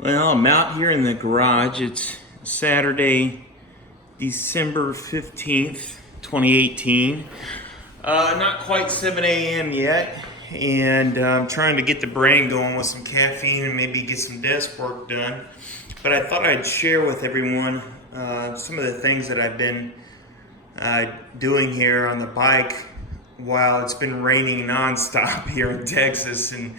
Well, I'm out here in the garage. It's Saturday, December 15th, 2018. Not quite 7 a.m. yet, and I'm trying to get the brain going with some caffeine and maybe get some desk work done. But I thought I'd share with everyone some of the things that I've been doing here on the bike while it's been raining nonstop here in Texas, and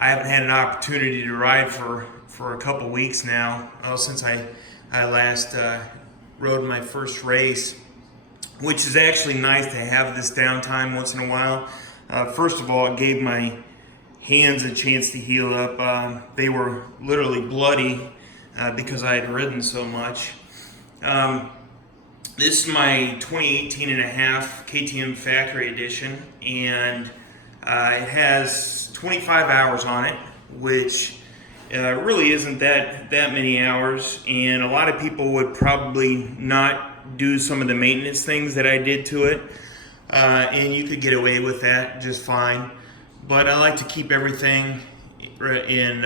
I haven't had an opportunity to ride for a couple weeks now. Well, since I last rode my first race, which is actually nice to have this downtime once in a while. First of all, it gave my hands a chance to heal up. They were literally bloody because I had ridden so much. This is my 2018 and a half KTM factory edition, and it has 25 hours on it, which really isn't that many hours, and a lot of people would probably not do some of the maintenance things that I did to it, and you could get away with that just fine. But I like to keep everything in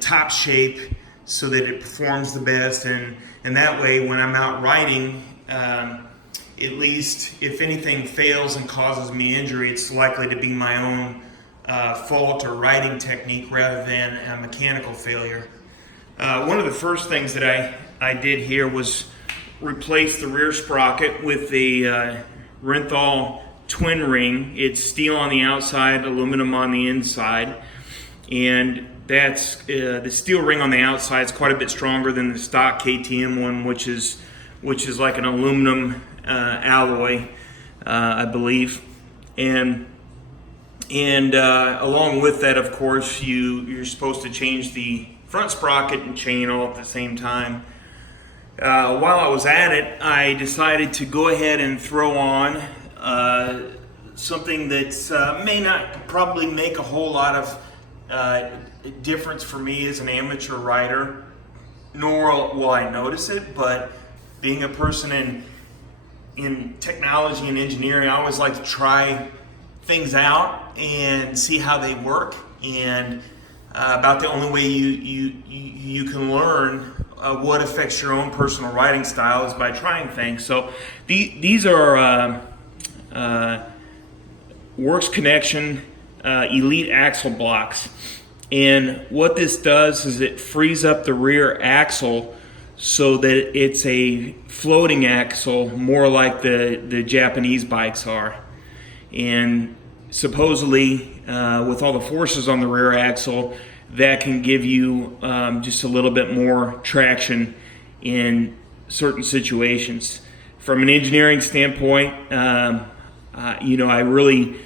top shape so that it performs the best, and that way when I'm out riding, at least if anything fails and causes me injury, it's likely to be my own fault or riding technique rather than a mechanical failure. One of the first things that I did here was replace the rear sprocket with a Renthal twin ring. It's steel on the outside, aluminum on the inside, and that's the steel ring on the outside is quite a bit stronger than the stock KTM one, which is like an aluminum alloy, I believe, and along with that, of course, you're supposed to change the front sprocket and chain all at the same time. While I was at it, I decided to go ahead and throw on something that may not probably make a whole lot of difference for me as an amateur rider, nor will I notice it, but being a person in technology and engineering, I always like to try things out and see how they work, and about the only way you can learn what affects your own personal riding style is by trying things. So these are Works Connection Elite axle blocks, and what this does is it frees up the rear axle so that it's a floating axle, more like the Japanese bikes are. And supposedly, with all the forces on the rear axle, that can give you just a little bit more traction in certain situations. From an engineering standpoint, I really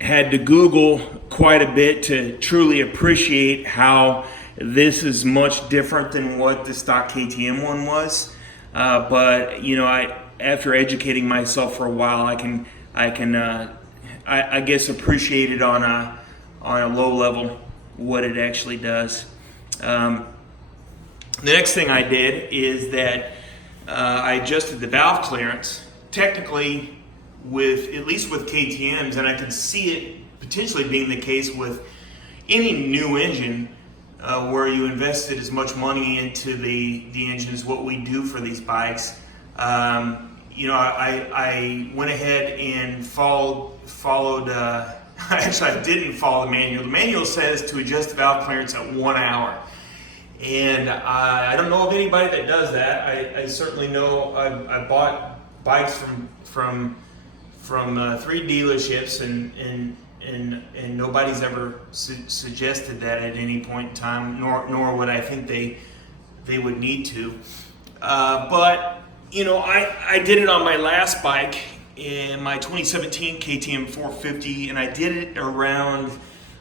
had to Google quite a bit to truly appreciate how this is much different than what the stock KTM one was. But after educating myself for a while, I guess appreciate it on a low level what it actually does. The next thing I did is that I adjusted the valve clearance. Technically, at least with KTMs, and I can see it potentially being the case with any new engine where you invested as much money into the engine as what we do for these bikes. I went ahead and followed actually I didn't follow the manual. The manual says to adjust the valve clearance at 1 hour. And I don't know of anybody that does that. I certainly know I bought bikes from 3 dealerships, and nobody's ever suggested that at any point in time, nor would I think they would need to. But I did it on my last bike, in my 2017 KTM 450, and I did it around,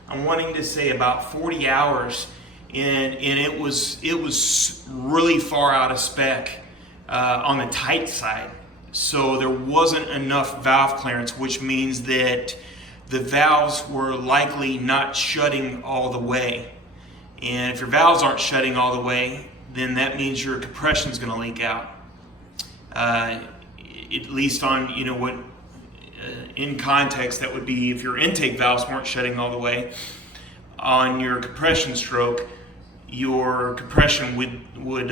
I'm wanting to say about 40 hours, and it was really far out of spec on the tight side. So there wasn't enough valve clearance, which means that the valves were likely not shutting all the way. And if your valves aren't shutting all the way, then that means your compression is going to leak out. At least on, what in context that would be if your intake valves weren't shutting all the way. On your compression stroke, your compression would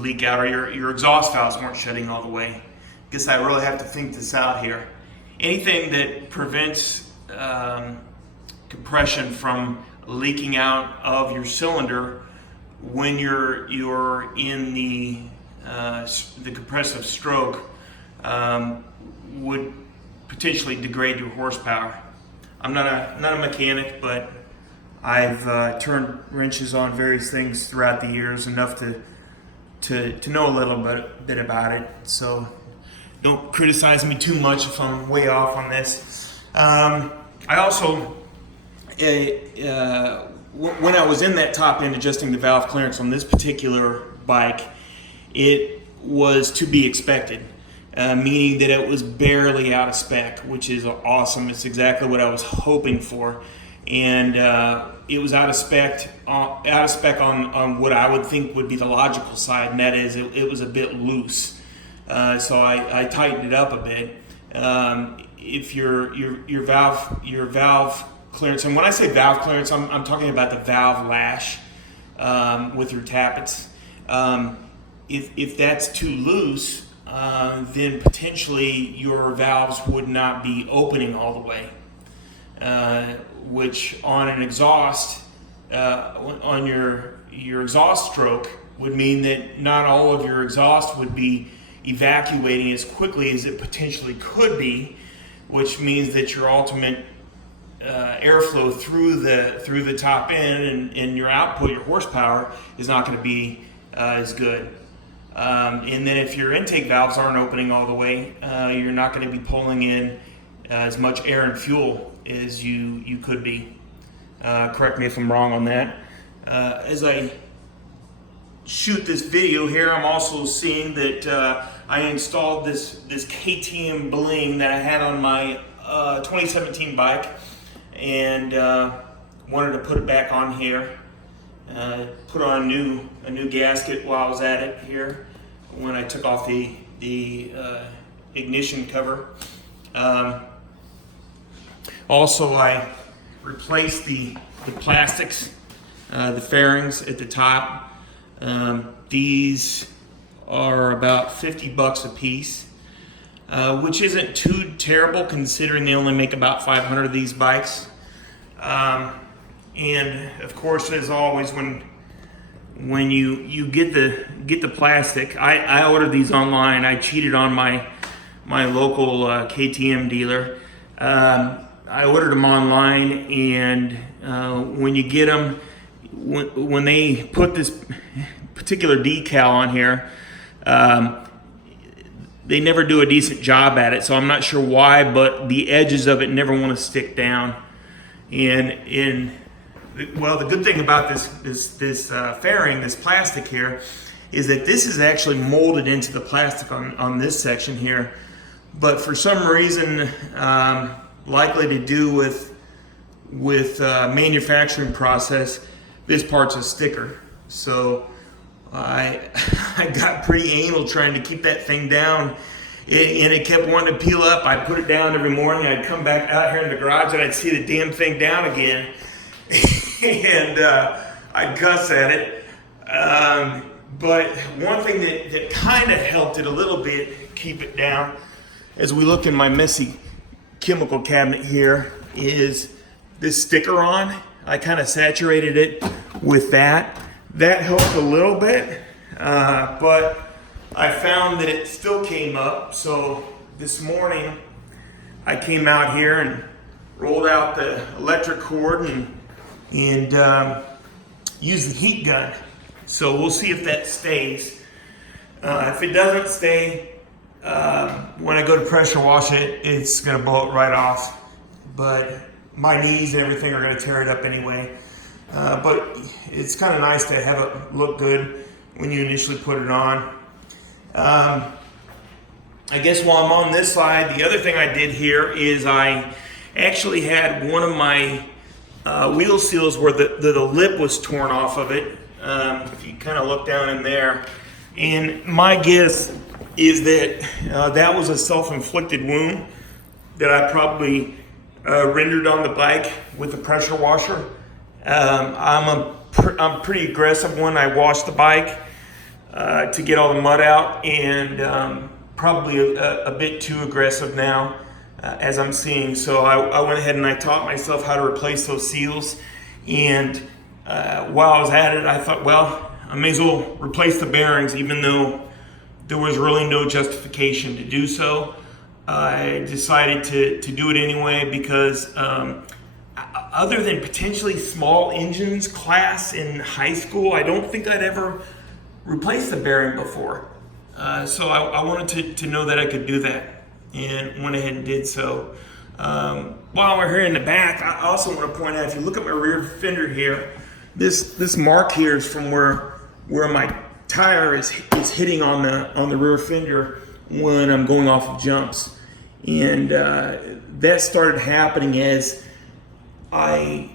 leak out, or your exhaust valves weren't shutting all the way. Guess I really have to think this out here. Anything that prevents compression from leaking out of your cylinder when you're in the compressive stroke would potentially degrade your horsepower. I'm not a mechanic, but I've turned wrenches on various things throughout the years, enough to know a little bit about it. So don't criticize me too much if I'm way off on this. I also, when I was in that top end adjusting the valve clearance on this particular bike, it was to be expected. Meaning that it was barely out of spec, which is awesome. It's exactly what I was hoping for, and it was out of spec on what I would think would be the logical side, and that is it was a bit loose. So I tightened it up a bit. If your valve clearance, and when I say valve clearance, I'm talking about the valve lash with your tappets. If that's too loose, then potentially your valves would not be opening all the way, which on an exhaust, on your exhaust stroke, would mean that not all of your exhaust would be evacuating as quickly as it potentially could be, which means that your ultimate airflow through the top end and your output, your horsepower, is not going to be as good. And then if your intake valves aren't opening all the way, you're not going to be pulling in as much air and fuel as you could be. Correct me if I'm wrong on that. As I shoot this video here, I'm also seeing that I installed this KTM bling that I had on my 2017 bike, and wanted to put it back on here. Put on a new gasket while I was at it here when I took off the ignition cover. Also, I replaced the plastics, the fairings at the top. These are about $50 a piece, which isn't too terrible considering they only make about 500 of these bikes. And of course, as always, when you get the plastic, I ordered these online. I cheated on my local KTM dealer. I ordered them online, and when you get them, when they put this particular decal on here, they never do a decent job at it. So I'm not sure why, but the edges of it never want to stick down. And well, the good thing about this fairing, this plastic here, is that this is actually molded into the plastic on this section here. But for some reason, likely to do with manufacturing process, this part's a sticker. So I got pretty anal trying to keep that thing down, and it kept wanting to peel up. I'd put it down every morning. I'd come back out here in the garage and I'd see the damn thing down again. And I cuss at it. But one thing that kind of helped it a little bit, keep it down, as we look in my messy chemical cabinet here, is this sticker on. I kind of saturated it with that. That helped a little bit, but I found that it still came up. So this morning I came out here and rolled out the electric cord and use the heat gun. So we'll see if that stays. If it doesn't stay, when I go to pressure wash it, it's gonna blow it right off. But my knees and everything are gonna tear it up anyway. But it's kind of nice to have it look good when you initially put it on. I guess while I'm on this slide, the other thing I did here is I actually had one of my wheel seals where the lip was torn off of it. If you kind of look down in there, and my guess is that that was a self-inflicted wound that I probably rendered on the bike with the pressure washer. I'm pretty aggressive when I wash the bike to get all the mud out, and probably a bit too aggressive now, as I'm seeing. So I went ahead and I taught myself how to replace those seals. And while I was at it, I thought, well, I may as well replace the bearings, even though there was really no justification to do so. I decided to do it anyway because other than potentially small engines class in high school, I don't think I'd ever replaced the bearing before. So I wanted to know that I could do that, and went ahead and did so. While we're here in the back, I also want to point out, if you look at my rear fender here, this mark here is from where my tire is hitting on the rear fender when I'm going off of jumps. And that started happening as I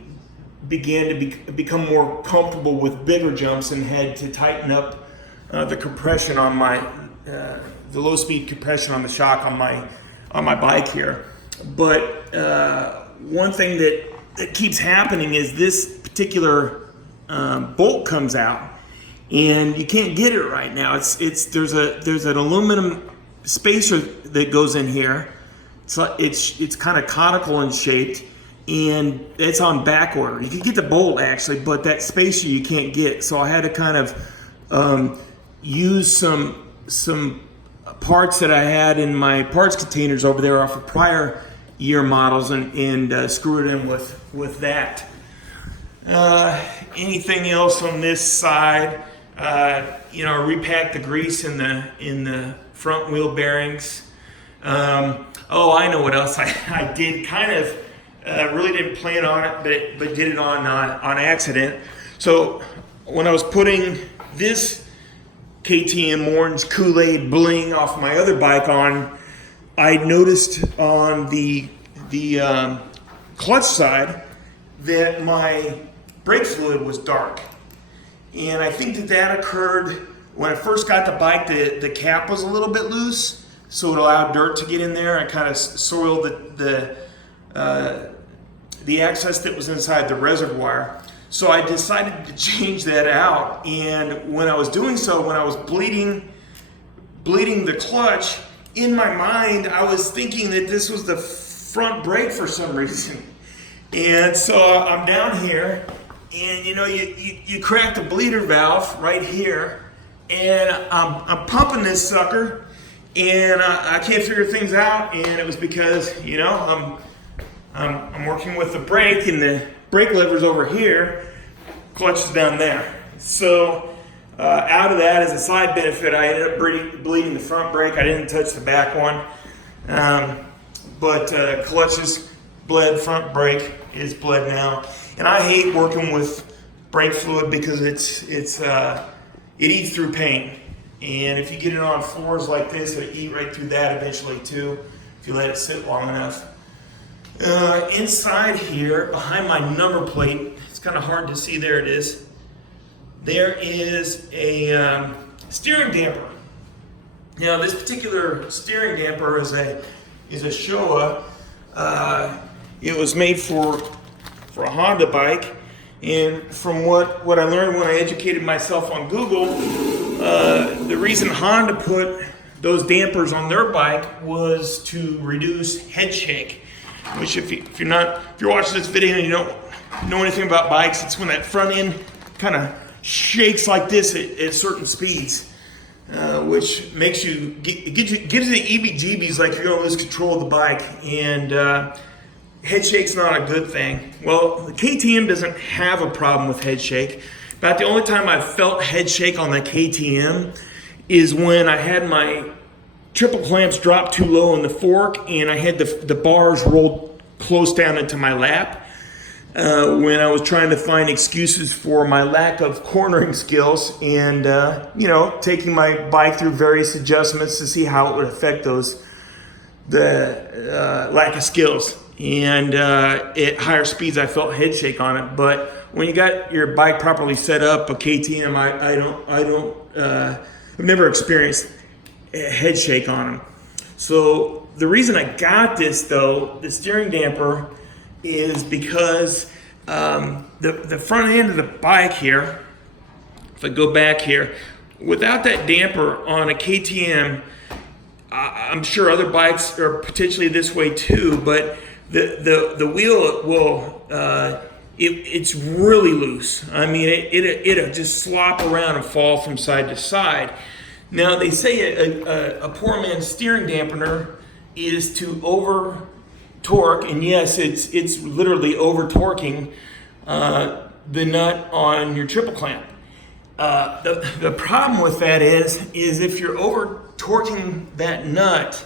began to become more comfortable with bigger jumps and had to tighten up the compression on the low speed compression on the shock on my bike here. But one thing that keeps happening is this particular bolt comes out, and you can't get it right now. There's an aluminum spacer that goes in here. It's kind of conical in shape, and it's on back order. You can get the bolt actually, but that spacer you can't get. So I had to kind of use some parts that I had in my parts containers over there off of prior year models and screw it in with that. Anything else on this side? Repack the grease in the front wheel bearings. I know what else I did. Kind of really didn't plan on it, but did it on accident. So when I was putting this KTM Orange Kool-Aid bling off my other bike on, I noticed on the clutch side that my brake fluid was dark. And I think that occurred when I first got the bike. The cap was a little bit loose, so it allowed dirt to get in there. I kind of soiled the excess that was inside the reservoir. So I decided to change that out. And when I was doing so, when I was bleeding the clutch, in my mind, I was thinking that this was the front brake for some reason. And so I'm down here, and you crack the bleeder valve right here, and I'm pumping this sucker, and I can't figure things out. And it was because I'm working with the brake, and the brake lever's over here, clutch is down there. So out of that, as a side benefit, I ended up bleeding the front brake. I didn't touch the back one, but clutch is bled, front brake is bled now. And I hate working with brake fluid because it eats through paint. And if you get it on floors like this, it'll eat right through that eventually too, if you let it sit long enough. Inside here, behind my number plate, it's kind of hard to see, there it is. There is a steering damper. Now, this particular steering damper is a Showa. It was made for a Honda bike, and from what I learned when I educated myself on Google, the reason Honda put those dampers on their bike was to reduce head shake. Which, if you're watching this video and you don't know anything about bikes, it's when that front end kind of shakes like this at certain speeds, which makes gives you the EBGBs, like you're gonna lose control of the bike, and head shake's not a good thing. Well, the KTM doesn't have a problem with head shake. About the only time I've felt head shake on the KTM is when I had my triple clamps dropped too low in the fork, and I had the bars rolled close down into my lap when I was trying to find excuses for my lack of cornering skills, and taking my bike through various adjustments to see how it would affect the lack of skills. And at higher speeds, I felt head shake on it. But when you got your bike properly set up, a KTM, I've never experienced head shake on them. So the reason I got this, though, the steering damper, is because the the front end of the bike here, if I go back here, without that damper on a KTM, I'm sure other bikes are potentially this way too, but the wheel will, it's really loose. I mean, it'll just slop around and fall from side to side. Now, they say a poor man's steering dampener is to over torque, and yes, it's literally over torquing the nut on your triple clamp. The problem with that is if you're over torquing that nut,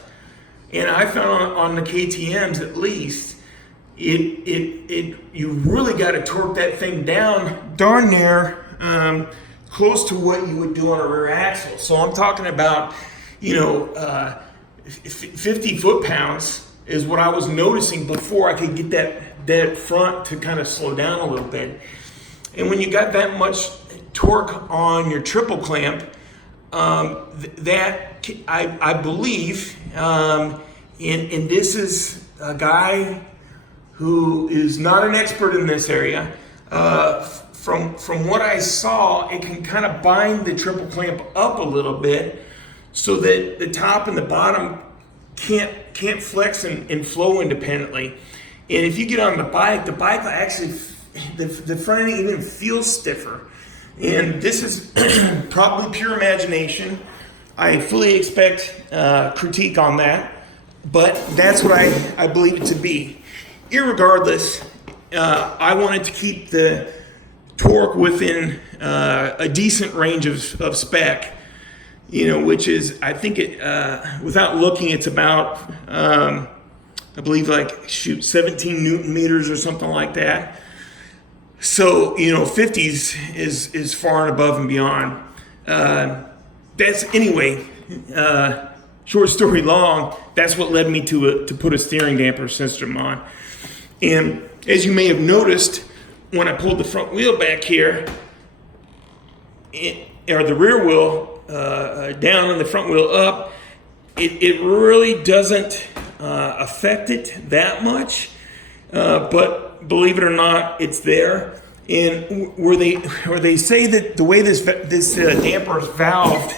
and I found on the KTMs at least, you really got to torque that thing down darn near close to what you would do on a rear axle. So I'm talking about 50 foot-pounds is what I was noticing before I could get that front to kind of slow down a little bit. And when you got that much torque on your triple clamp, that I believe, and this is a guy who is not an expert in this area. From what I saw, it can kind of bind the triple clamp up a little bit so that the top and the bottom can't flex and flow independently. And if you get on the bike will actually, the front end even feels stiffer. And this is probably pure imagination. I fully expect critique on that, but that's what I believe it to be. Irregardless, I wanted to keep the torque within a decent range of spec, which is, I think without looking, it's about, I believe 17 Newton meters or something like that. So, 50s is far and above and beyond. Anyway, short story long, that's what led me to put a steering damper system on. And as you may have noticed, when I pulled the front wheel back here, or the rear wheel down and the front wheel up, it really doesn't affect it that much. But believe it or not, it's there. And where they say that the way this damper is valved,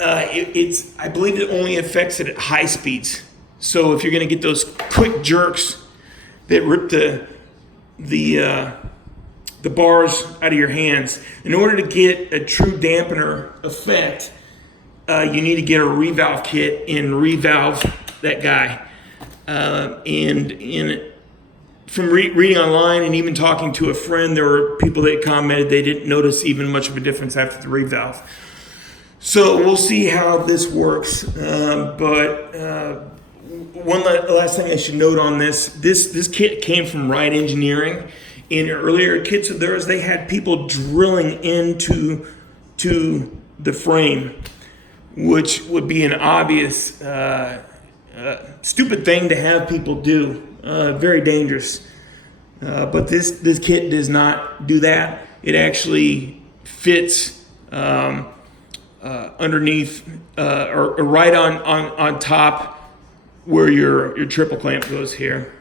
I believe it only affects it at high speeds. So if you're going to get those quick jerks that rip the bars out of your hands, in order to get a true dampener effect, you need to get a revalve kit and revalve that guy. From reading online and even talking to a friend, there were people that commented they didn't notice even much of a difference after the revalve. So we'll see how this works. But one last thing I should note on this kit came from Ride Engineering. In earlier kits of theirs, they had people drilling into the frame, which would be an obvious stupid thing to have people do. Very dangerous. But this kit does not do that. It actually fits underneath or right on top where your triple clamp goes here.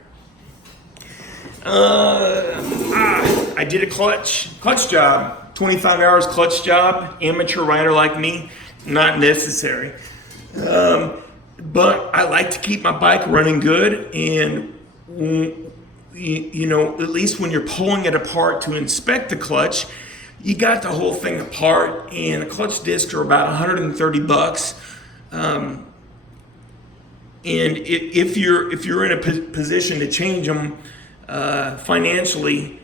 I did a clutch job, 25 hours clutch job. Amateur rider like me, not necessary. But I like to keep my bike running good, and at least when you're pulling it apart to inspect the clutch, you got the whole thing apart, and the clutch discs are about $130. And if you're in a position to change them financially,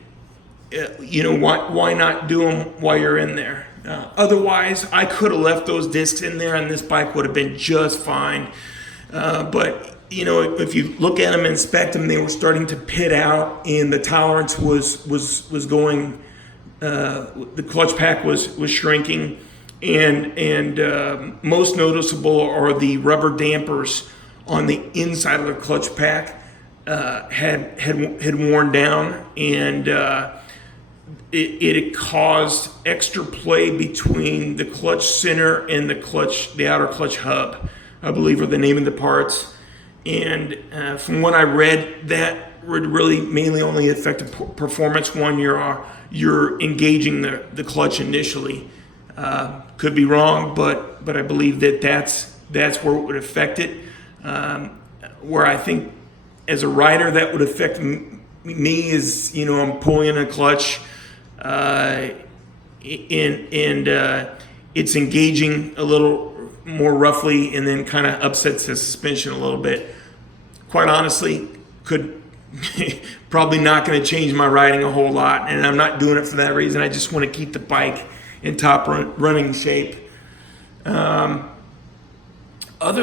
why not do them while you're in there? Otherwise, I could have left those discs in there, and this bike would have been just fine. But if you look at them and inspect them, they were starting to pit out, and the tolerance was going. The clutch pack was shrinking, and most noticeable are the rubber dampers on the inside of the clutch pack had worn down, and it caused extra play between the clutch center and the outer clutch hub, I believe are the name of the parts. And from what I read, that would really mainly only affect the performance when you're engaging the clutch initially. Could be wrong, but I believe that's where it would affect it. Where I think as a rider that would affect me is, I'm pulling a clutch, and it's engaging a little more roughly, and then kind of upsets the suspension a little bit. Quite honestly, could probably not going to change my riding a whole lot, and I'm not doing it for that reason. I just want to keep the bike in top running shape. Other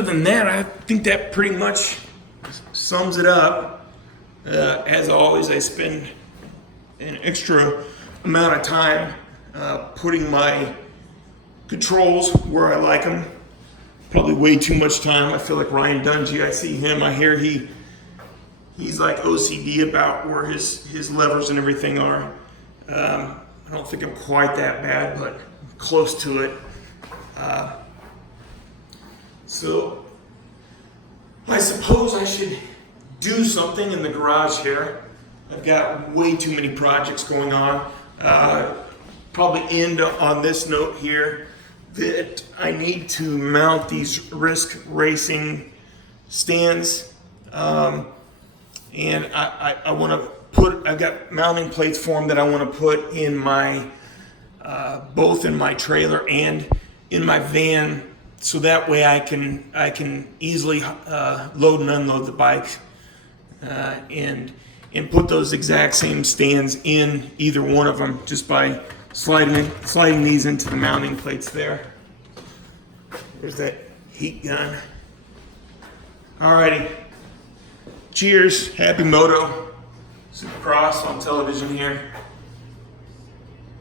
than that, I think that pretty much sums it up. As always, I spend an extra amount of time putting my controls where I like them. Probably way too much time. I feel like Ryan Dungey. I see him. I hear he's like OCD about where his levers and everything are. I don't think I'm quite that bad, but close to it. So I suppose I should do something in the garage here. I've got way too many projects going on. Probably end on this note here that I need to mount these Risk Racing stands. And I want to I've got mounting plates for them that I want to put in my, both in my trailer and in my van, so that way I can easily load and unload the bike, and put those exact same stands in either one of them just by sliding these into the mounting plates there. There's that heat gun. Alrighty. Cheers. Happy moto. Supercross on television here.